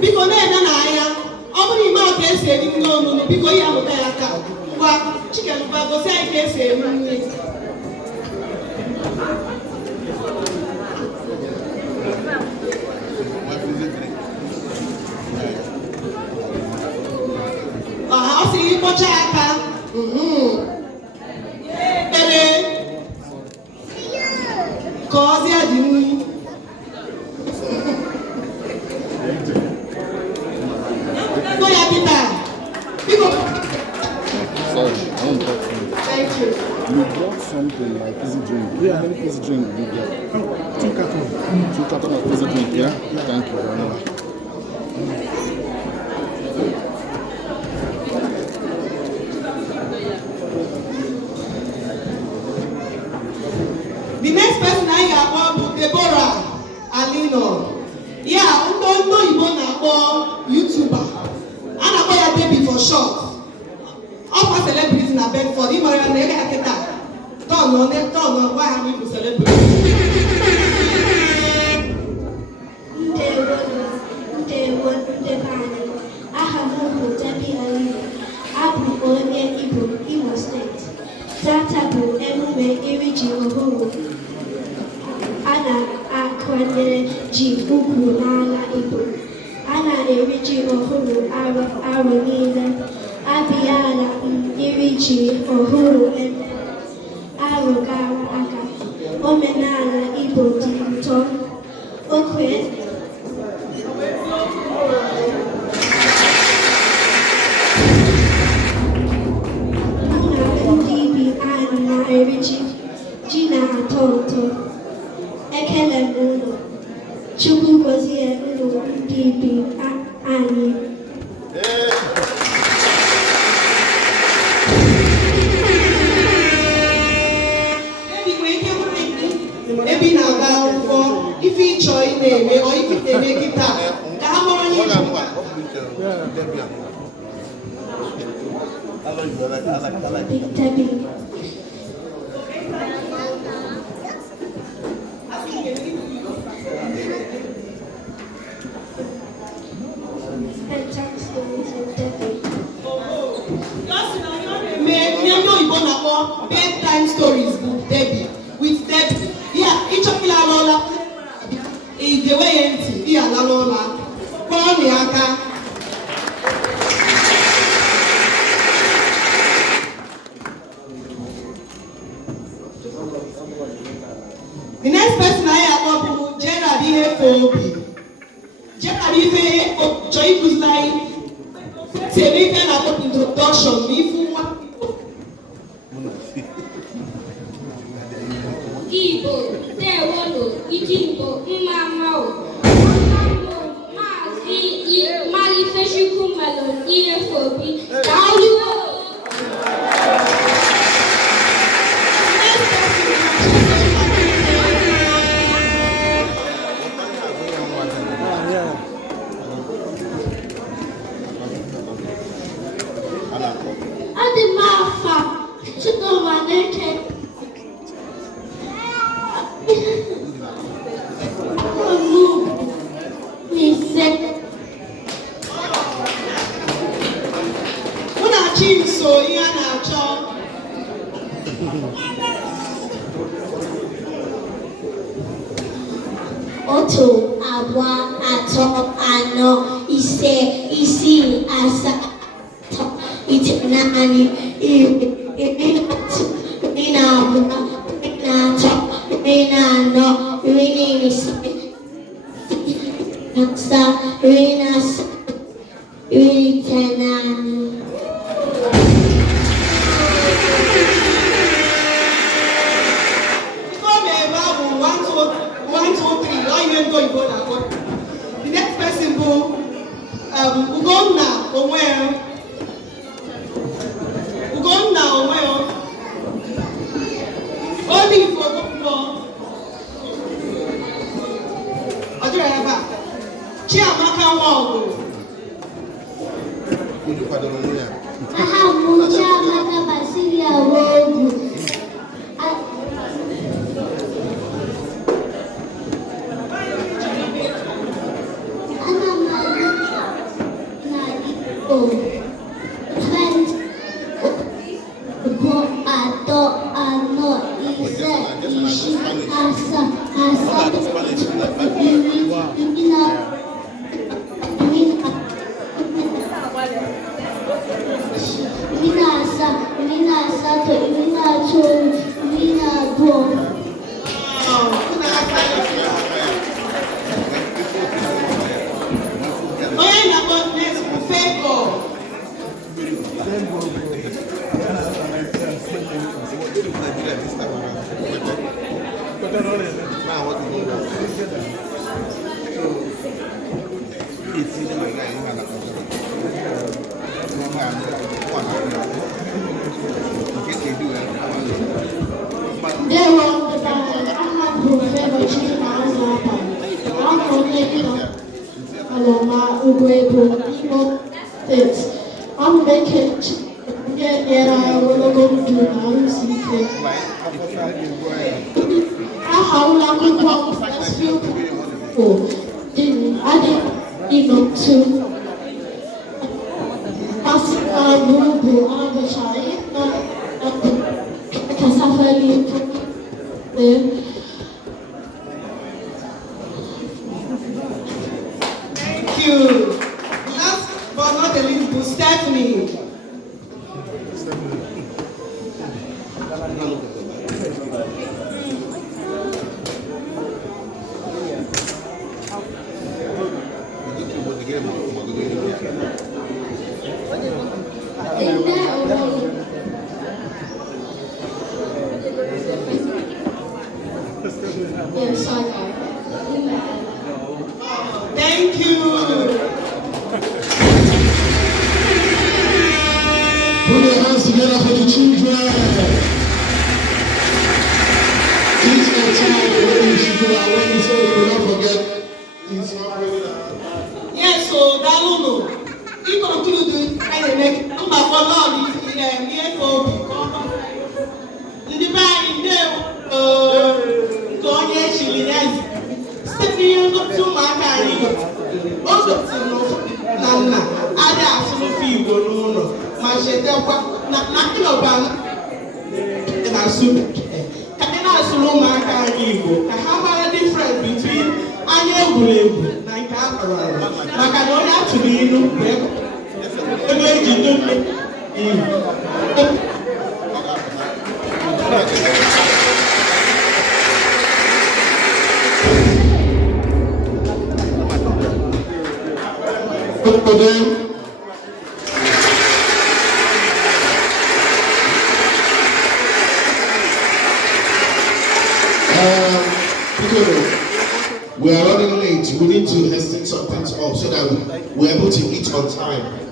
biko na-ene n'anya ọ bụrụ ime ọ ka esi eri nri ọnụnụ biko ihe amụta ya aka ngwa Chicken ngwa gosi anyị ka esi eri nri ọ sị ịkpọcha aka ekpere ka ọzịa dị nri go ya Peter biko sorry, I don't talk to you. thank you. You brought something like fizzy drink. Yeah. How many fizzy drink did you get? 2 cartons. 2 cartons of fizzy drink, yeah? Thank you very much. The next person I got was Deborah Alino. Yeah, no Igbo na-akpọ YouTuber. A na-akpọ ya Baby for short. Ọ kwa celebrity na Bedford. Ị mara ya na ebe ya kịta. Tọọ gwa ha n'ịbụ celebrity. Ndewo ndebe anyị. Aha m bụ Debbie Alino. Abụ m onye Igbo Imo steeti. Tata bụ emume iri ji ọhụrụ. A na-akwanyere ji ugwu n'ala Igbo. A na-eri ji ọhụrụ arọ niile. Abịala iri ji ọhụrụ emere arọ gara aga. Omenala Igbo dị ụtọ. Okwe ndị ibi anyị na-eri ji na-atọ ụtọ. Ekele m unu. Chukwu gọzie unu ndị ibi anyị. Ebe ị na-aga akwụkwọ ife ịchọ ị na-eme ọ ife na-eme kịta ka ha mara ihe Big Debbie. Bedtime stories with Debbie. ihe ndị oyibo na-akpọ bedtime stories bụ Debbie with Debbie. Ya ịchọpụla alụọla idewe ya ntị ihe alala ụla kpọọ na ya aka. The next person I akpọ bụ Gerald Ihefobi. Gerald Ihefobi chọọ ịkụziri anyị sere ife na-akpọ introduction na ifu nwa Igbo dewolu Igbo mma mma o. Maazị Ifechukwu Melon Ihefobi daalụ. Adị m afa Chidoma Neke. mụ na chi nso ihe a na-achọ Otu, abụọ, atọ, anọ, ise, isii, asatọ, itenaanị, iri, iri na otu, iri na abụọ, iri na atọ, iri na anọ, iri na ise, iri na asaa, iri na asatọ, iri na itenaanị. oyibo na-akpọ. The next person bụ Ugonna Onweo. Ugonna Onweo. Olive Ogofo. Ọ dịrị ebe a. Chiamaka Nwaogwu. Aha m Chiamaka Basilia Nwaogwu. O. 20. Bo, Ado, Ano, Ize, Ishi, Asa, Asatọ, Iri, iri na asatọ, iri na itoolu, iri na abụọ. Onye na-akpọ next bụ Favour. Ndewo ndị aha bụ Favour Chimarazapa. Afọ onye Aloma Ugwuegwu Imo Steeti. Ọ bụ eke onye nyere anyị ogologo ndụ na arụsi ike. Aha ụlọ akwụkwọ Westfield dị adị Inotu. Asị abụ bụ agụchaghị na Kasafali. Thank you. Last but not the least, bụ Stephanie. Yes, I know. Thank you. Put your hands together for the children. Each a child when you should do and when you say you will not forget. It's not really that. Yes, so Dalunu, he concluded kind of make number for Lord is here for ndị be anyị nke onye chiri ya site n'ihe ngosi ụmụaka anyị o gosiri na nna adị asụrụfe Igbo n'ụlọ ma chetakwa na ịnọba na-asụ ka anyị na-asụrụ ụmụaka anyị Igbo ka ha mara difference between anya egwuregwu na nke a kpara maka na onye atụrụ ilu bụ ebe eji dobe For them. We are running late. We need to hasten some things up so that we're able to eat on time.